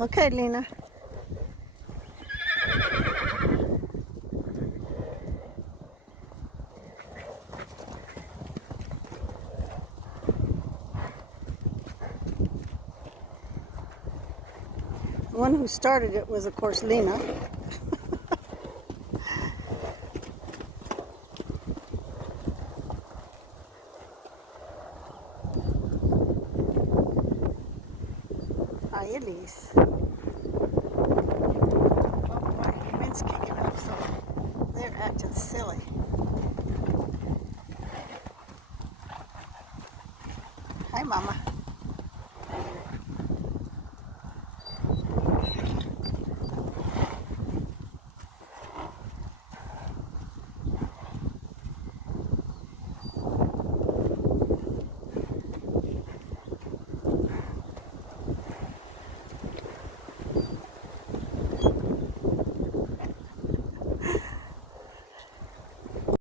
Okay, Lena. The one who started it was, of course, Lena. Hi, Elise. Oh boy, the wind's kicking up, so they're acting silly. Hi, Mama.